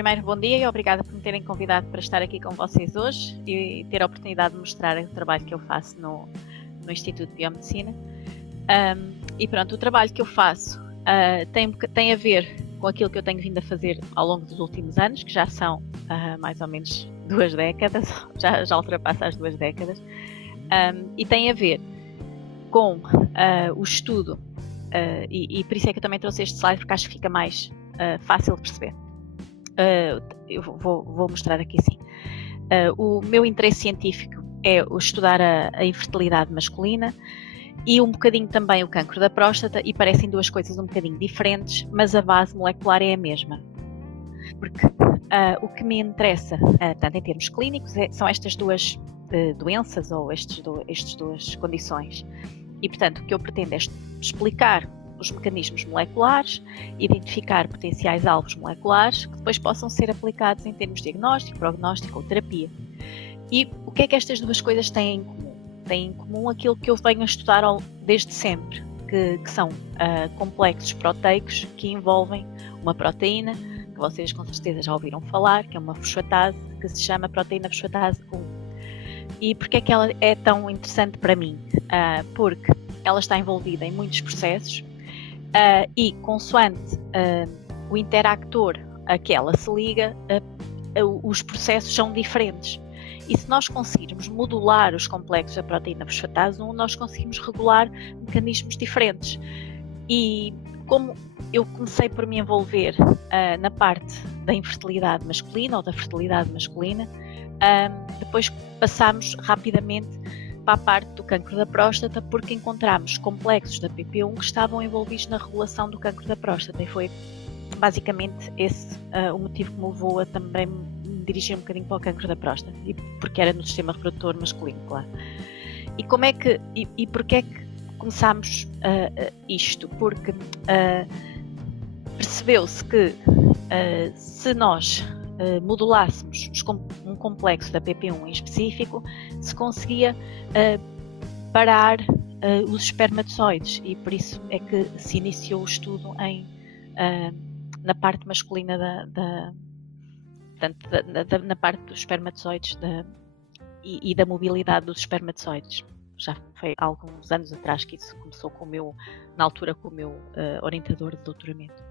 primeiro, bom dia e obrigada por me terem convidado para estar aqui com vocês hoje e ter a oportunidade de mostrar o trabalho que eu faço no Instituto de Biomedicina. E pronto, o trabalho que eu faço tem a ver com aquilo que eu tenho vindo a fazer ao longo dos últimos anos, que já são mais ou menos 2 décadas, já ultrapassa as 2 décadas, e tem a ver com o estudo, e por isso é que eu também trouxe este slide, porque acho que fica mais fácil de perceber. Eu vou mostrar aqui sim. O meu interesse científico é o estudar a infertilidade masculina e um bocadinho também o cancro da próstata, e parecem duas coisas um bocadinho diferentes, mas a base molecular é a mesma. Porque o que me interessa, tanto em termos clínicos, são estas duas doenças ou estas duas condições. E, portanto, o que eu pretendo é explicar os mecanismos moleculares, identificar potenciais alvos moleculares que depois possam ser aplicados em termos de diagnóstico, prognóstico ou terapia. E o que é que estas duas coisas têm em comum? Têm em comum aquilo que eu venho a estudar desde sempre, que são complexos proteicos que envolvem uma proteína, que vocês com certeza já ouviram falar, que é uma fosfatase, que se chama proteína fosfatase 1. E porquê é que ela é tão interessante para mim? Porque ela está envolvida em muitos processos e, consoante o interactor a que ela se liga, os processos são diferentes. E se nós conseguirmos modular os complexos da proteína fosfatase 1, nós conseguimos regular mecanismos diferentes. E como eu comecei por me envolver na parte da infertilidade masculina ou da fertilidade masculina, depois passámos rapidamente para a parte do cancro da próstata, porque encontramos complexos da PP1 que estavam envolvidos na regulação do cancro da próstata, e foi basicamente esse o motivo que me levou a também me dirigir um bocadinho para o cancro da próstata, e porque era no sistema reprodutor masculino, claro. E como é que e porque é que começámos isto? Porque percebeu-se que se nós modulássemos um complexo da PP1 em específico, se conseguia parar os espermatozoides, e por isso é que se iniciou o estudo na parte masculina na parte dos espermatozoides e da mobilidade dos espermatozoides. Já foi há alguns anos atrás que isso começou na altura com o meu orientador de doutoramento.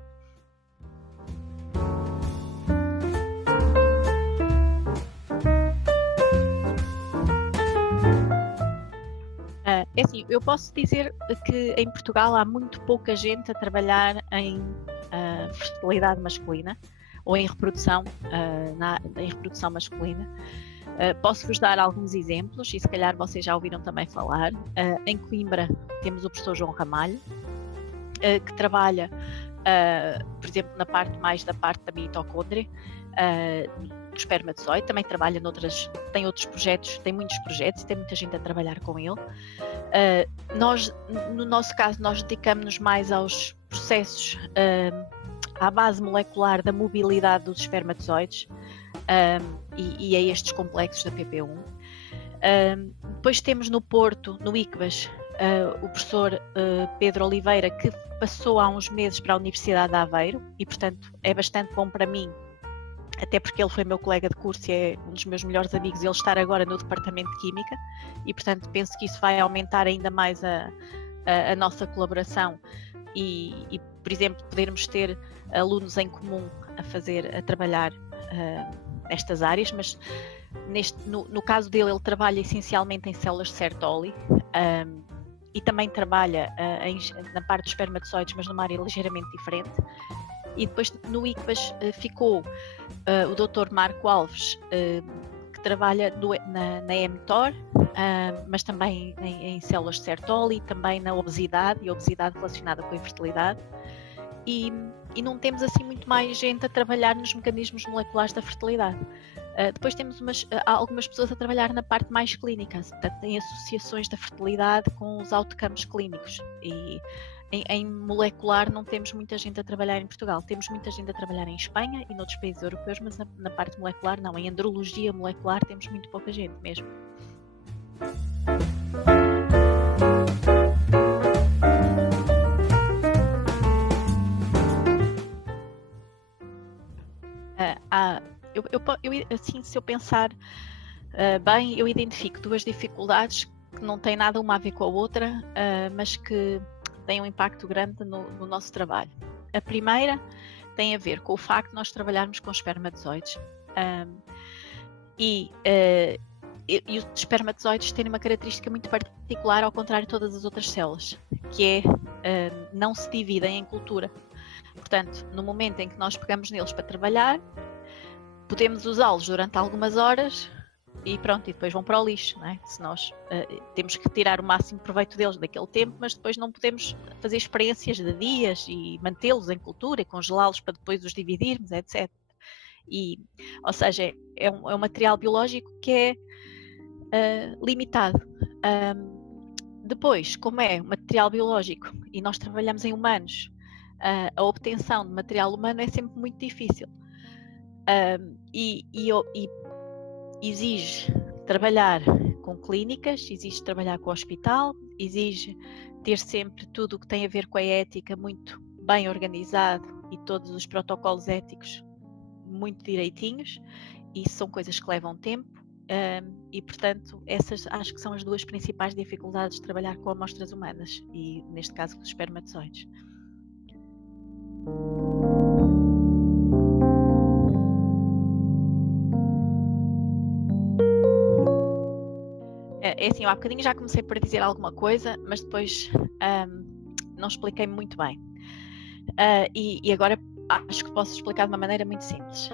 É assim, eu posso dizer que em Portugal há muito pouca gente a trabalhar em fertilidade masculina ou em reprodução, em reprodução masculina. Posso-vos dar alguns exemplos, e se calhar vocês já ouviram também falar. Em Coimbra temos o professor João Ramalho, que trabalha, por exemplo, na parte da mitocôndria, do espermatozoide. Também trabalha tem outros projetos, tem muitos projetos, tem muita gente a trabalhar com ele. No nosso caso, nós dedicamos-nos mais aos processos, à base molecular da mobilidade dos espermatozoides e a estes complexos da PP1. Depois temos no Porto, no ICBAS, o professor Pedro Oliveira, que passou há uns meses para a Universidade de Aveiro, e portanto é bastante bom para mim, até porque ele foi meu colega de curso e é um dos meus melhores amigos, ele estar agora no Departamento de Química, e portanto penso que isso vai aumentar ainda mais a nossa colaboração e, por exemplo, podermos ter alunos em comum a trabalhar nestas áreas. Mas no caso dele, ele trabalha essencialmente em células de Sertoli, e também trabalha na parte dos espermatozoides, mas numa área ligeiramente diferente. E depois no ICBAS ficou o Dr. Marco Alves, que trabalha na mTOR, mas também em células de Sertoli, também na obesidade, e obesidade relacionada com a infertilidade. E não temos assim muito mais gente a trabalhar nos mecanismos moleculares da fertilidade. Depois temos algumas pessoas a trabalhar na parte mais clínica, portanto, em associações da fertilidade com os outcomes clínicos. E em molecular não temos muita gente a trabalhar em Portugal. Temos muita gente a trabalhar em Espanha e noutros países europeus, mas na parte molecular não. Em andrologia molecular temos muito pouca gente mesmo. assim, se eu pensar bem, eu identifico duas dificuldades que não têm nada uma a ver com a outra, mas que têm um impacto grande no nosso trabalho. A primeira tem a ver com o facto de nós trabalharmos com espermatozoides. E os espermatozoides têm uma característica muito particular, ao contrário de todas as outras células, que é não se dividem em cultura. Portanto, no momento em que nós pegamos neles para trabalhar, podemos usá-los durante algumas horas e pronto, e depois vão para o lixo, não é? Se nós temos que tirar o máximo proveito deles daquele tempo, mas depois não podemos fazer experiências de dias e mantê-los em cultura e congelá-los para depois os dividirmos, etc. Ou seja, é um material biológico que é limitado. Depois, como é um material biológico e nós trabalhamos em humanos, a obtenção de material humano é sempre muito difícil. E exige trabalhar com clínicas, exige trabalhar com o hospital, exige ter sempre tudo o que tem a ver com a ética muito bem organizado e todos os protocolos éticos muito direitinhos, e são coisas que levam tempo, e portanto essas acho que são as duas principais dificuldades de trabalhar com amostras humanas e neste caso com os espermatozoides. É assim, eu há bocadinho já comecei por dizer alguma coisa, mas depois não expliquei muito bem. E agora acho que posso explicar de uma maneira muito simples.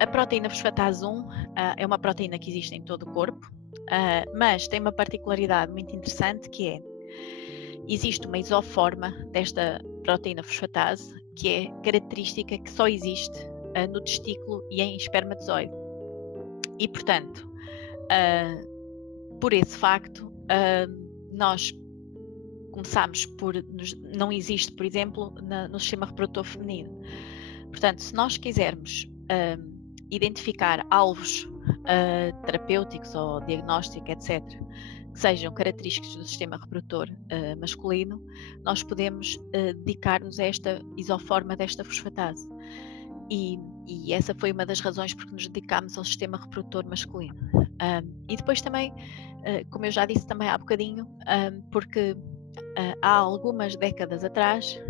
A proteína fosfatase 1 é uma proteína que existe em todo o corpo, mas tem uma particularidade muito interessante, que é: existe uma isoforma desta proteína fosfatase que é característica, que só existe no testículo e em espermatozoide. E portanto, por esse facto, nós começamos por... não existe, por exemplo, no sistema reprodutor feminino. Portanto, se nós quisermos identificar alvos terapêuticos ou diagnóstico, etc., que sejam característicos do sistema reprodutor masculino, nós podemos dedicar-nos a esta isoforma desta fosfatase. E essa foi uma das razões porque nos dedicámos ao sistema reprodutor masculino. E depois também, como eu já disse também há bocadinho, porque há algumas décadas atrás,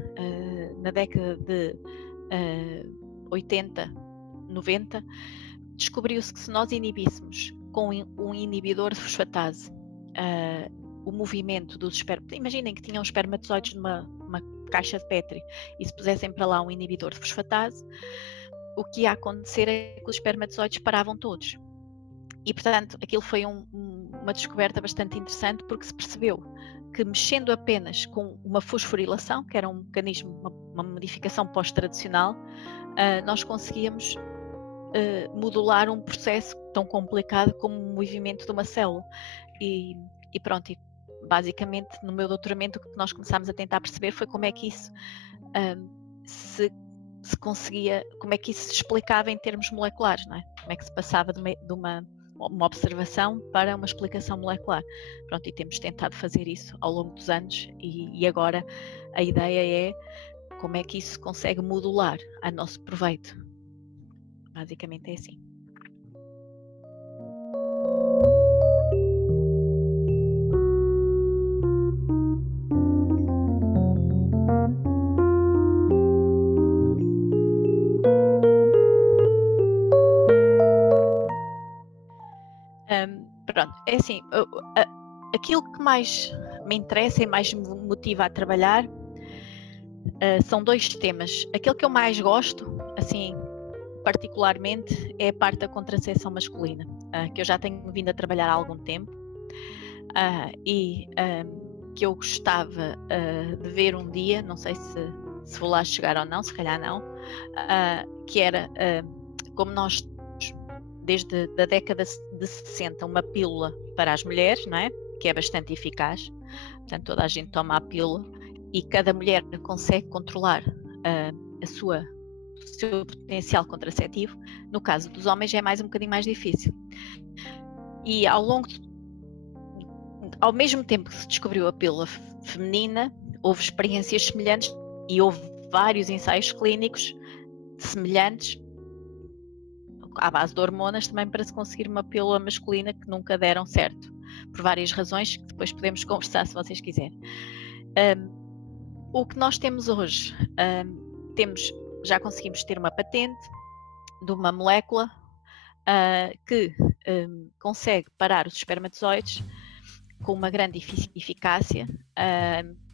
na década de 80, 90, descobriu-se que se nós inibíssemos com um inibidor de fosfatase o movimento dos espermatozoides, imaginem que tinham espermatozoides numa caixa de Petri e se pusessem para lá um inibidor de fosfatase, o que ia acontecer é que os espermatozoides paravam todos. E portanto aquilo foi uma descoberta bastante interessante, porque se percebeu que mexendo apenas com uma fosforilação, que era um mecanismo, uma modificação pós-tradicional, nós conseguíamos modular um processo tão complicado como o movimento de uma célula. E pronto, e basicamente no meu doutoramento o que nós começámos a tentar perceber foi como é que isso se conseguia, como é que isso se explicava em termos moleculares, não é? Como é que se passava de uma observação para uma explicação molecular. Pronto, e temos tentado fazer isso ao longo dos anos, e agora a ideia é como é que isso se consegue modular a nosso proveito. Basicamente é assim. Pronto, é assim, aquilo que mais me interessa e mais me motiva a trabalhar são dois temas. Aquele que eu mais gosto, assim, particularmente, é a parte da contracepção masculina, que eu já tenho vindo a trabalhar há algum tempo, e que eu gostava de ver um dia, não sei se vou lá chegar ou não, se calhar não, que era como nós, desde a década de 60, uma pílula para as mulheres, não é? Que é bastante eficaz. Portanto, toda a gente toma a pílula e cada mulher consegue controlar o seu potencial contraceptivo. No caso dos homens é um bocadinho mais difícil. E ao mesmo tempo que se descobriu a pílula feminina, houve experiências semelhantes e houve vários ensaios clínicos semelhantes à base de hormonas também para se conseguir uma pílula masculina que nunca deram certo, por várias razões que depois podemos conversar se vocês quiserem. O que nós temos hoje, já conseguimos ter uma patente de uma molécula que consegue parar os espermatozoides com uma grande eficácia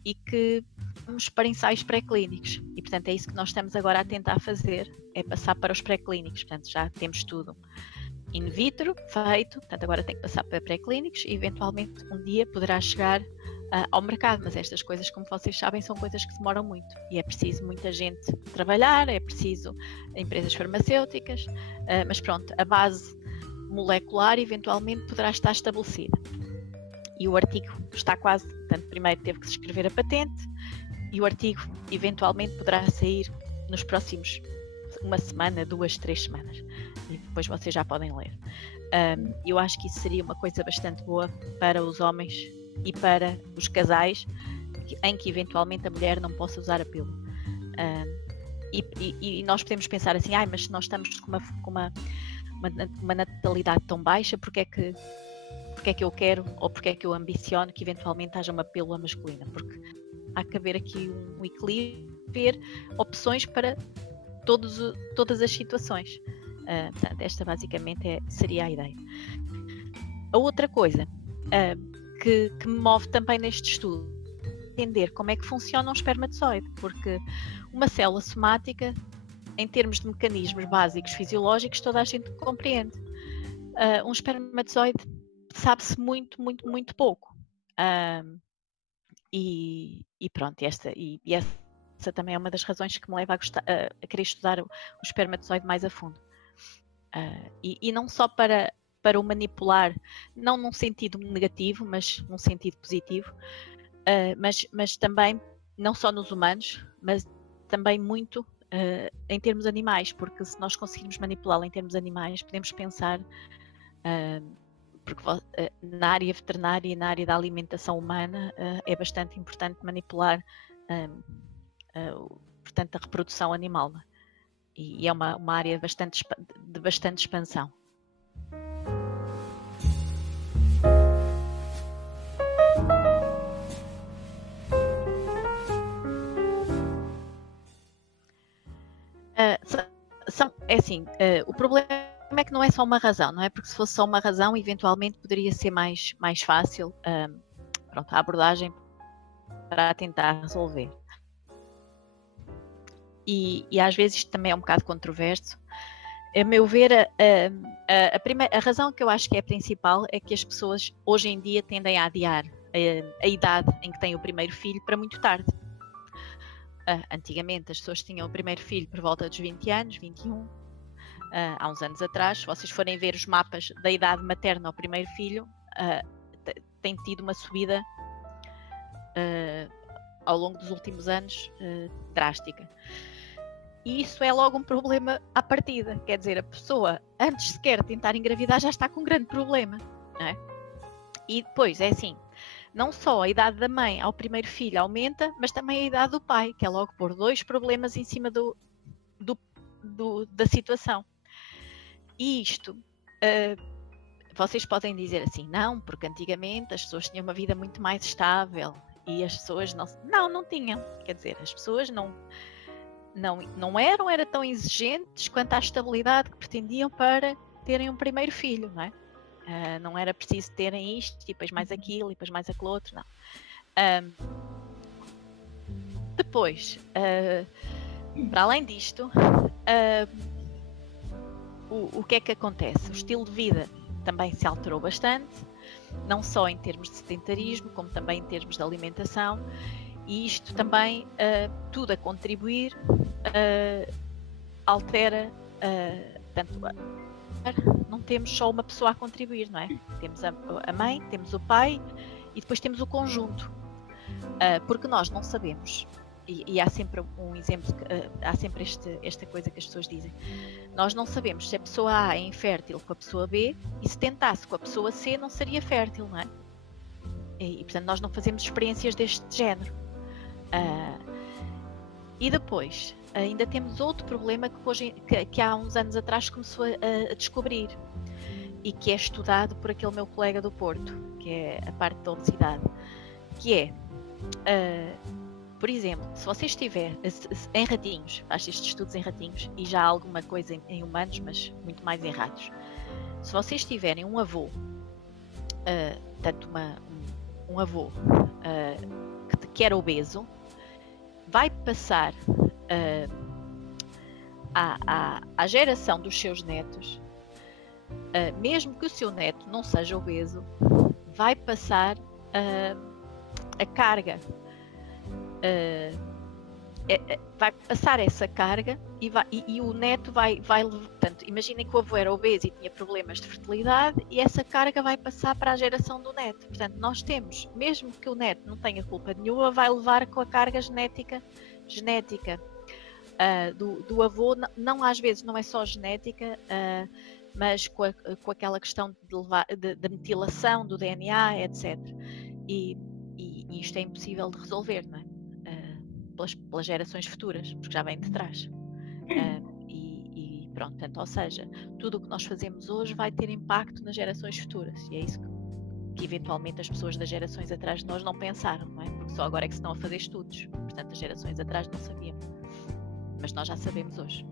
e que vamos para ensaios pré-clínicos. E, portanto, é isso que nós estamos agora a tentar fazer, é passar para os pré-clínicos. Portanto, já temos tudo in vitro feito, portanto, agora tem que passar para pré-clínicos e, eventualmente, um dia poderá chegar ao mercado. Mas estas coisas, como vocês sabem, são coisas que demoram muito. E é preciso muita gente trabalhar, é preciso empresas farmacêuticas, mas pronto, a base molecular eventualmente poderá estar estabelecida. E o artigo está quase, portanto, primeiro teve que se escrever a patente e o artigo eventualmente poderá sair nos próximos uma semana, 2, 3 semanas. E depois vocês já podem ler. Eu acho que isso seria uma coisa bastante boa para os homens e para os casais em que eventualmente a mulher não possa usar a pílula. E nós podemos pensar assim, mas se nós estamos com uma natalidade tão baixa, porque é que eu quero ou porque é que eu ambiciono que eventualmente haja uma pílula masculina? Porque há que haver aqui um equilíbrio, ver opções para todas as situações. Portanto, esta basicamente seria a ideia. A outra coisa que me move também neste estudo é entender como é que funciona um espermatozoide, porque uma célula somática, em termos de mecanismos básicos fisiológicos, toda a gente compreende. Um espermatozoide sabe-se muito, muito, muito pouco. E pronto, essa também é uma das razões que me leva a querer estudar o espermatozoide mais a fundo. E não só para o manipular, não num sentido negativo, mas num sentido positivo, mas também, não só nos humanos, mas também muito em termos animais, porque se nós conseguirmos manipulá-lo em termos animais, podemos pensar, porque na área veterinária e na área da alimentação humana é bastante importante manipular portanto, a reprodução animal, e é uma área de bastante expansão. É assim, o problema é que não é só uma razão, não é? Porque se fosse só uma razão, eventualmente poderia ser mais fácil a abordagem para tentar resolver. E às vezes isto também é um bocado controverso. A meu ver, a razão que eu acho que é a principal é que as pessoas hoje em dia tendem a adiar a idade em que têm o primeiro filho para muito tarde. Antigamente as pessoas tinham o primeiro filho por volta dos 20 anos, 21, há uns anos atrás. Se vocês forem ver os mapas da idade materna ao primeiro filho, tem tido uma subida ao longo dos últimos anos drástica. E isso é logo um problema à partida. Quer dizer, a pessoa, antes sequer tentar engravidar, já está com um grande problema, não é? E depois, é assim, não só a idade da mãe ao primeiro filho aumenta, mas também a idade do pai, que é logo pôr 2 problemas em cima da situação. E isto, vocês podem dizer assim, não, porque antigamente as pessoas tinham uma vida muito mais estável e as pessoas não tinham. Quer dizer, as pessoas não eram tão exigentes quanto à estabilidade que pretendiam para terem um primeiro filho, não é? Não era preciso terem isto, e depois mais aquilo, e depois mais aquele outro, não. Depois, para além disto, o que é que acontece? O estilo de vida também se alterou bastante, não só em termos de sedentarismo, como também em termos de alimentação, e isto também, tudo a contribuir, altera, portanto, não temos só uma pessoa a contribuir, não é? Temos a mãe, temos o pai e depois temos o conjunto, porque nós não sabemos, e há sempre um exemplo, há sempre esta coisa que as pessoas dizem, nós não sabemos se a pessoa A é infértil com a pessoa B, e se tentasse com a pessoa C não seria fértil, não é? E portanto nós não fazemos experiências deste género. E depois, ainda temos outro problema que há uns anos atrás começou a descobrir e que é estudado por aquele meu colega do Porto, que é a parte da obesidade, que é, por exemplo, se você estiver em ratinhos, faz estes estudos em ratinhos e já há alguma coisa em humanos, mas muito mais em ratos. Se vocês tiverem um avô, um avô que era obeso, vai passar à geração dos seus netos, mesmo que o seu neto não seja obeso, vai passar a carga, vai passar essa carga e o neto vai. Portanto, imaginem que o avô era obeso e tinha problemas de fertilidade e essa carga vai passar para a geração do neto. Portanto, nós temos, mesmo que o neto não tenha culpa nenhuma, vai levar com a carga genética do avô. Não, às vezes não é só genética, mas com aquela questão de metilação do DNA, etc. E isto é impossível de resolver, não é? Pelas gerações futuras, porque já vem de trás. E pronto, portanto, ou seja, tudo o que nós fazemos hoje vai ter impacto nas gerações futuras, e é isso que eventualmente as pessoas das gerações atrás de nós não pensaram, não é? Porque só agora é que se estão a fazer estudos, portanto as gerações atrás não sabiam, mas nós já sabemos hoje.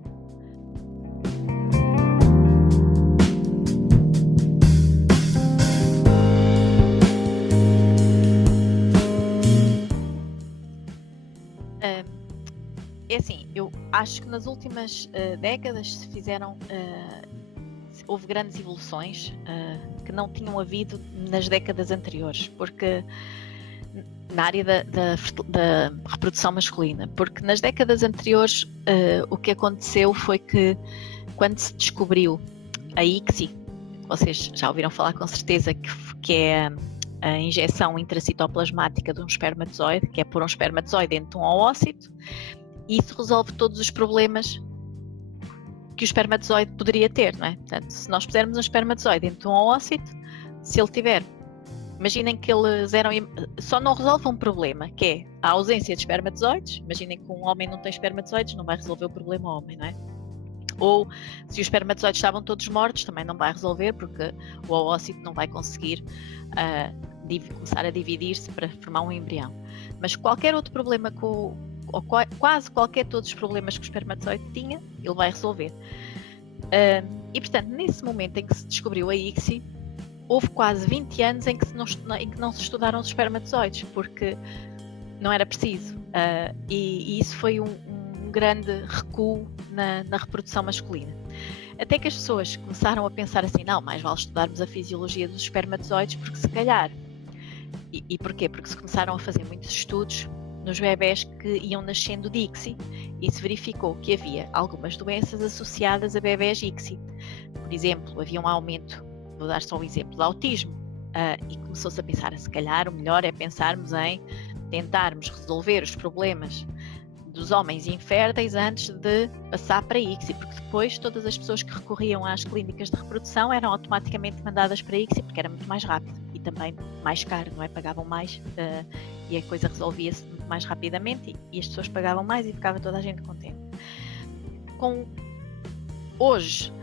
É assim, eu acho que nas últimas décadas houve grandes evoluções que não tinham havido nas décadas anteriores, porque na área da reprodução masculina, porque nas décadas anteriores o que aconteceu foi que quando se descobriu a ICSI, vocês já ouviram falar com certeza que é a injeção intracitoplasmática de um espermatozoide, que é pôr um espermatozoide dentro de um oócito, e isso resolve todos os problemas que o espermatozoide poderia ter, não é? Portanto, se nós pusermos um espermatozoide dentro de um oócito, se ele tiver, imaginem que eles só não resolve um problema, que é a ausência de espermatozoides. Imaginem que um homem não tem espermatozoides, não vai resolver o problema homem, não é? Ou se os espermatozoides estavam todos mortos, também não vai resolver, porque o oócito não vai conseguir começar a dividir-se para formar um embrião. Mas qualquer outro problema ou quase todos os problemas que o espermatozoide tinha, ele vai resolver. E portanto, nesse momento em que se descobriu a ICSI, houve quase 20 anos em que não se estudaram os espermatozoides, porque não era preciso. E isso foi um grande recuo na reprodução masculina. Até que as pessoas começaram a pensar assim, não, mais vale estudarmos a fisiologia dos espermatozoides, porque se calhar... E porquê? Porque se começaram a fazer muitos estudos nos bebés que iam nascendo de ICSI e se verificou que havia algumas doenças associadas a bebés ICSI. Por exemplo, havia um aumento, vou dar só um exemplo, de autismo, e começou-se a pensar, se calhar o melhor é pensarmos em tentarmos resolver os problemas dos homens inférteis antes de passar para ICSI, porque depois todas as pessoas que recorriam às clínicas de reprodução eram automaticamente mandadas para ICSI, porque era muito mais rápido e também mais caro, não é? Pagavam mais e a coisa resolvia-se muito mais rapidamente e as pessoas pagavam mais e ficava toda a gente contente. Hoje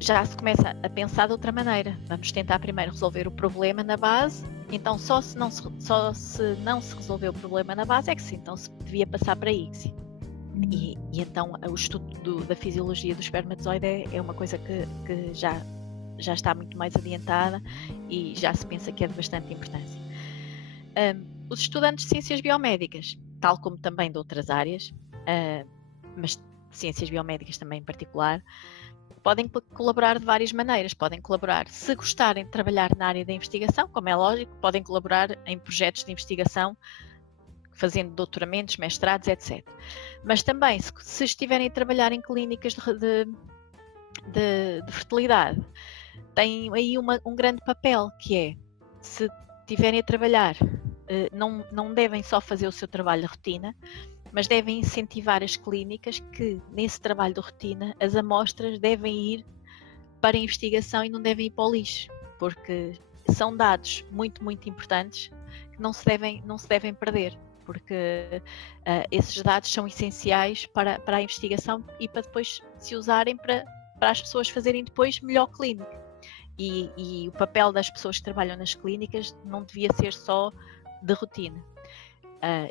já se começa a pensar de outra maneira. Vamos tentar primeiro resolver o problema na base. Então, só se não se resolver o problema na base é que então se devia passar para ICSI. E então o estudo da fisiologia do espermatozoide é uma coisa que já está muito mais adiantada e já se pensa que é de bastante importância. Os estudantes de ciências biomédicas, tal como também de outras áreas, mas de ciências biomédicas também em particular, podem colaborar de várias maneiras. Podem colaborar, se gostarem de trabalhar na área da investigação, como é lógico, podem colaborar em projetos de investigação, fazendo doutoramentos, mestrados, etc. Mas também, se estiverem a trabalhar em clínicas de fertilidade, têm aí um grande papel, que é, se estiverem a trabalhar, não devem só fazer o seu trabalho de rotina, mas devem incentivar as clínicas que, nesse trabalho de rotina, as amostras devem ir para a investigação e não devem ir para o lixo, porque são dados muito, muito importantes que não se devem perder, porque esses dados são essenciais para a investigação e para depois se usarem para as pessoas fazerem depois melhor clínica. E o papel das pessoas que trabalham nas clínicas não devia ser só de rotina.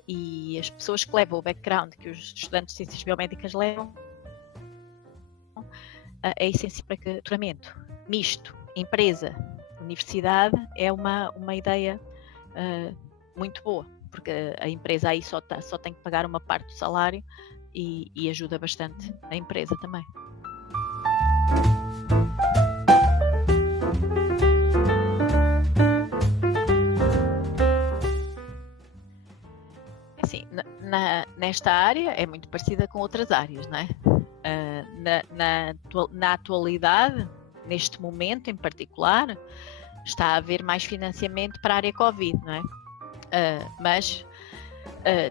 E as pessoas que levam o background que os estudantes de ciências biomédicas levam é essencial para que o doutoramento misto, empresa, universidade é uma ideia muito boa, porque a empresa aí só tem que pagar uma parte do salário e ajuda bastante a empresa também. Assim, nesta área é muito parecida com outras áreas, não é? Na atualidade, neste momento em particular, está a haver mais financiamento para a área Covid, não é? Mas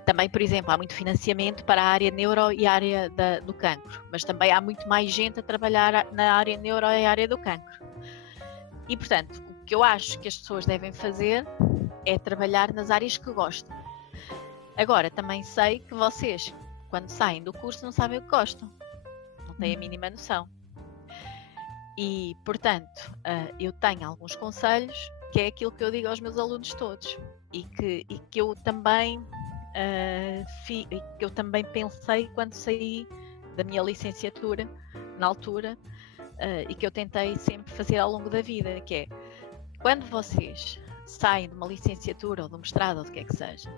também, por exemplo, há muito financiamento para a área neuro e a área do cancro, mas também há muito mais gente a trabalhar na área neuro e a área do cancro. E, portanto, o que eu acho que as pessoas devem fazer é trabalhar nas áreas que gostam. Agora, também sei que vocês, quando saem do curso, não sabem o que gostam. Não têm a mínima noção. E, portanto, eu tenho alguns conselhos, que é aquilo que eu digo aos meus alunos todos. E que eu também pensei quando saí da minha licenciatura, na altura, e que eu tentei sempre fazer ao longo da vida, que é, quando vocês saem de uma licenciatura ou de um mestrado ou do que é que seja,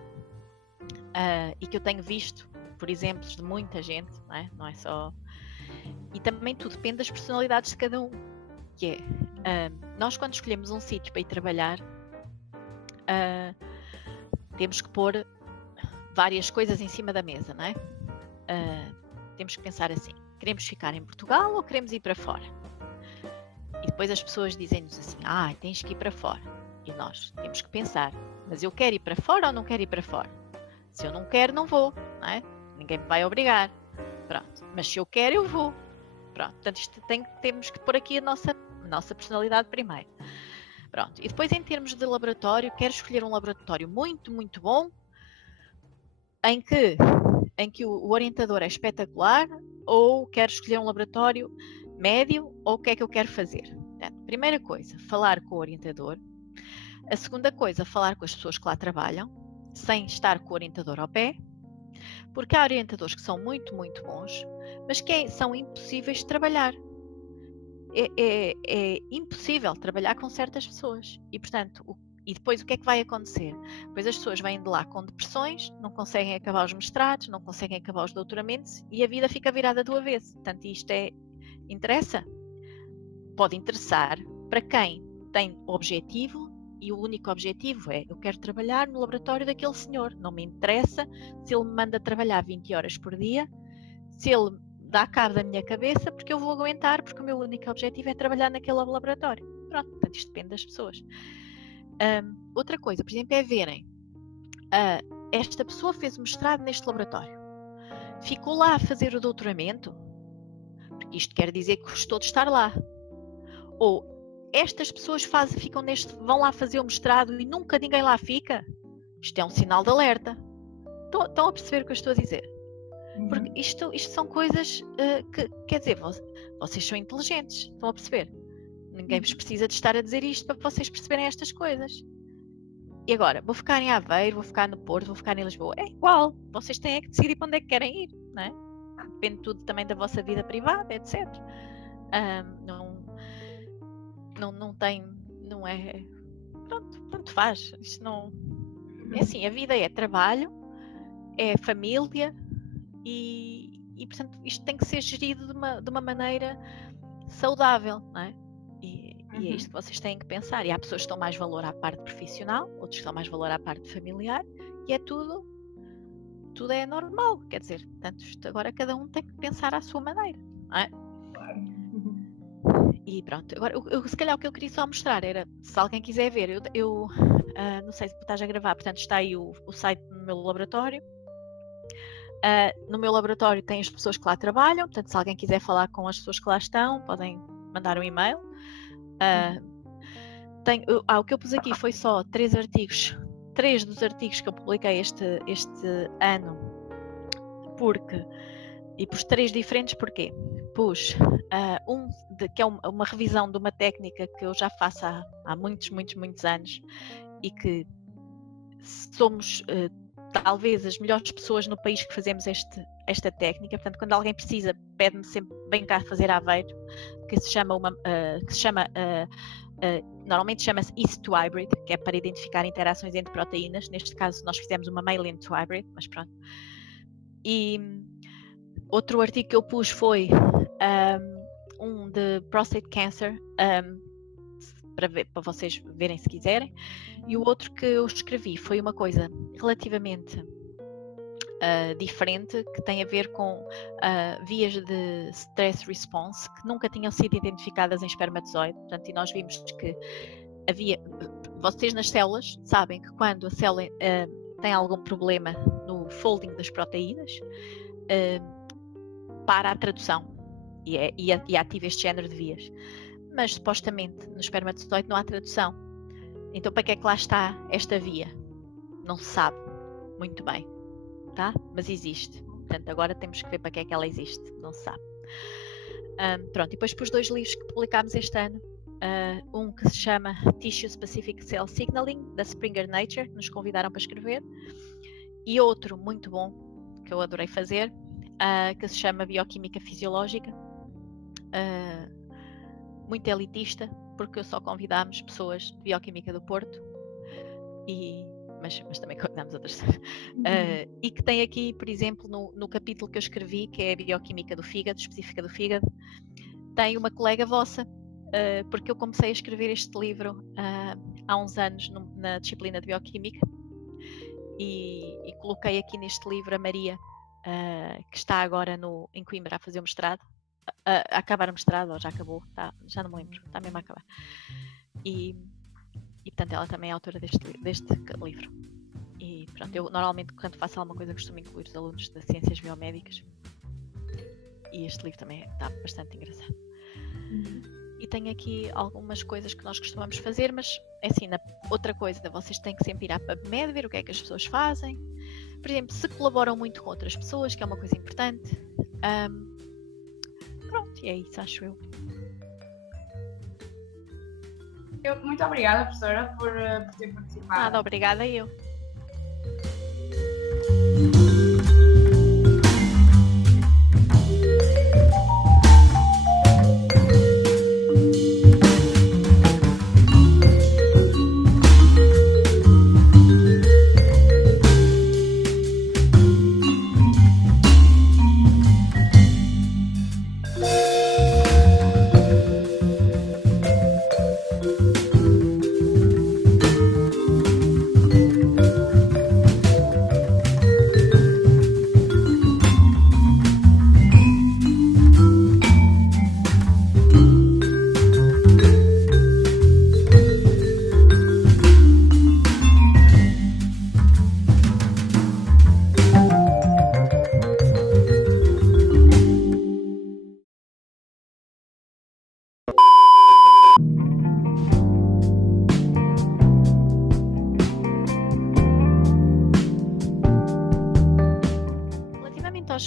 e que eu tenho visto, por exemplos de muita gente, não é só... E também tudo depende das personalidades de cada um, que é, nós quando escolhemos um sítio para ir trabalhar, temos que pôr várias coisas em cima da mesa, não é? Temos que pensar assim, queremos ficar em Portugal ou queremos ir para fora? E depois as pessoas dizem-nos assim, tens que ir para fora. E nós temos que pensar, mas eu quero ir para fora ou não quero ir para fora? Se eu não quero, não vou, não é? Ninguém me vai obrigar. Pronto. Mas se eu quero, eu vou. Pronto. Portanto, temos que pôr aqui a nossa personalidade primeiro. Pronto. E depois, em termos de laboratório, quero escolher um laboratório muito, muito bom, em que o orientador é espetacular, ou quero escolher um laboratório médio, ou o que é que eu quero fazer? Portanto, primeira coisa, falar com o orientador. A segunda coisa, falar com as pessoas que lá trabalham, sem estar com o orientador ao pé, porque há orientadores que são muito, muito bons, mas que são impossíveis de trabalhar. É impossível trabalhar com certas pessoas. E, portanto, e depois o que é que vai acontecer? Depois as pessoas vêm de lá com depressões, não conseguem acabar os mestrados, não conseguem acabar os doutoramentos e a vida fica virada do avesso. Portanto, isto interessa? Pode interessar para quem tem objetivo. E o único objetivo é, eu quero trabalhar no laboratório daquele senhor. Não me interessa se ele me manda trabalhar 20 horas por dia, se ele dá cabo da minha cabeça, porque eu vou aguentar, porque o meu único objetivo é trabalhar naquele laboratório. Pronto, portanto, isto depende das pessoas. Outra coisa, por exemplo, é verem, esta pessoa fez o mestrado neste laboratório, ficou lá a fazer o doutoramento, porque isto quer dizer que gostou de estar lá. Ou estas pessoas vão lá fazer o mestrado e nunca ninguém lá fica. Isto é um sinal de alerta. Estão a perceber o que eu estou a dizer? Porque isto são coisas que, quer dizer, vocês são inteligentes. Estão a perceber? Ninguém vos precisa de estar a dizer isto para vocês perceberem estas coisas. E agora, vou ficar em Aveiro, vou ficar no Porto, vou ficar em Lisboa. É igual. Vocês têm que decidir para onde é que querem ir, não é? Depende tudo também da vossa vida privada, etc. Não tem, não é, pronto, tanto faz, isto não, é assim, a vida é trabalho, é família e portanto isto tem que ser gerido de uma maneira saudável, não é? E é isto que vocês têm que pensar, e há pessoas que dão mais valor à parte profissional, outros que dão mais valor à parte familiar, e é tudo é normal, quer dizer, portanto, agora cada um tem que pensar à sua maneira, não é? E pronto, agora se calhar o que eu queria só mostrar era, se alguém quiser ver, eu não sei se estás a gravar, portanto está aí o site do meu laboratório. No meu laboratório tem as pessoas que lá trabalham, portanto se alguém quiser falar com as pessoas que lá estão, podem mandar um e-mail. O que eu pus aqui foi só 3 artigos 3 dos artigos que eu publiquei este ano, e pus 3 diferentes, porquê? Pus que é uma revisão de uma técnica que eu já faço há muitos anos, e que somos talvez as melhores pessoas no país que fazemos esta técnica. Portanto, quando alguém precisa, pede-me sempre, vem cá fazer Aveiro, que se chama normalmente chama-se Yeast to Hybrid, que é para identificar interações entre proteínas. Neste caso nós fizemos uma Myelin to Hybrid, mas pronto. E outro artigo que eu pus foi um de Prostate Cancer, para vocês verem se quiserem, e o outro que eu escrevi foi uma coisa relativamente diferente, que tem a ver com vias de stress response que nunca tinham sido identificadas em espermatozoide. Portanto, e nós vimos que vocês nas células sabem que quando a célula tem algum problema no folding das proteínas, para a tradução e ativa este género de vias. Mas supostamente no espermatozoide não há tradução. Então para que é que lá está esta via? Não se sabe muito bem, tá? Mas existe. Portanto, agora temos que ver para que é que ela existe. Não se sabe. Pronto, e depois pus 2 livros que publicámos este ano. Um que se chama Tissue Specific Cell Signaling, da Springer Nature, nos convidaram para escrever. E outro muito bom, que eu adorei fazer, que se chama Bioquímica Fisiológica. Muito elitista, porque só convidámos pessoas de Bioquímica do Porto, mas também convidámos outras. E que tem aqui, por exemplo, no capítulo que eu escrevi, que é a Bioquímica do Fígado, específica do fígado, tem uma colega vossa, porque eu comecei a escrever este livro há uns anos na disciplina de Bioquímica, e coloquei aqui neste livro a Maria, que está agora em Coimbra a fazer o mestrado, a acabar o mestrado, ou já acabou, já não me lembro, está mesmo a acabar. E portanto ela também é autora deste livro. E pronto, eu normalmente quando faço alguma coisa costumo incluir os alunos de ciências biomédicas, e este livro também está bastante engraçado. E tenho aqui algumas coisas que nós costumamos fazer, mas é assim, outra coisa, vocês têm que sempre ir à PubMed, ver o que é que as pessoas fazem. Por exemplo, se colaboram muito com outras pessoas, que é uma coisa importante. Pronto, e é isso, acho eu. Muito obrigada, professora, por ter participado. Nada, obrigada eu.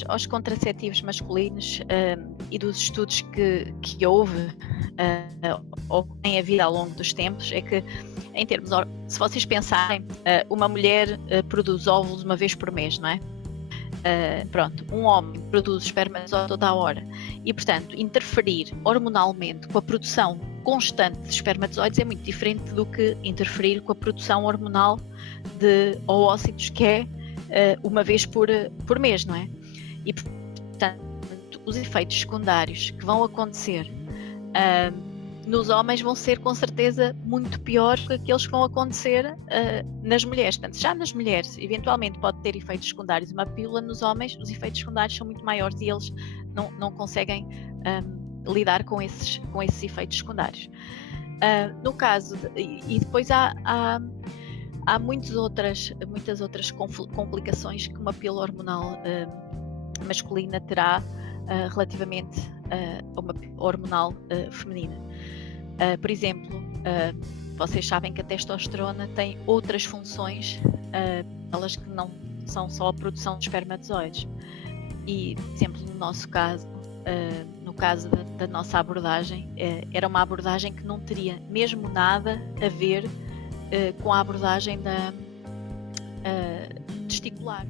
Aos contraceptivos masculinos e dos estudos que houve ou que tem havido ao longo dos tempos, é que, em termos, se vocês pensarem, uma mulher produz óvulos uma vez por mês, não é? Pronto, um homem produz espermatozoide toda a hora, e portanto interferir hormonalmente com a produção constante de espermatozoides é muito diferente do que interferir com a produção hormonal de oócitos, que é uma vez por mês, não é? E portanto os efeitos secundários que vão acontecer nos homens vão ser com certeza muito piores do que aqueles que vão acontecer nas mulheres. Portanto, já nas mulheres eventualmente pode ter efeitos secundários uma pílula, nos homens os efeitos secundários são muito maiores e eles não conseguem lidar com esses efeitos secundários. No caso, e depois há muitas outras complicações que uma pílula hormonal masculina terá relativamente a uma hormonal feminina. Por exemplo, vocês sabem que a testosterona tem outras funções, elas que não são só a produção de espermatozoides. E, por exemplo, no nosso caso, no caso da nossa abordagem, era uma abordagem que não teria mesmo nada a ver com a abordagem da testicular.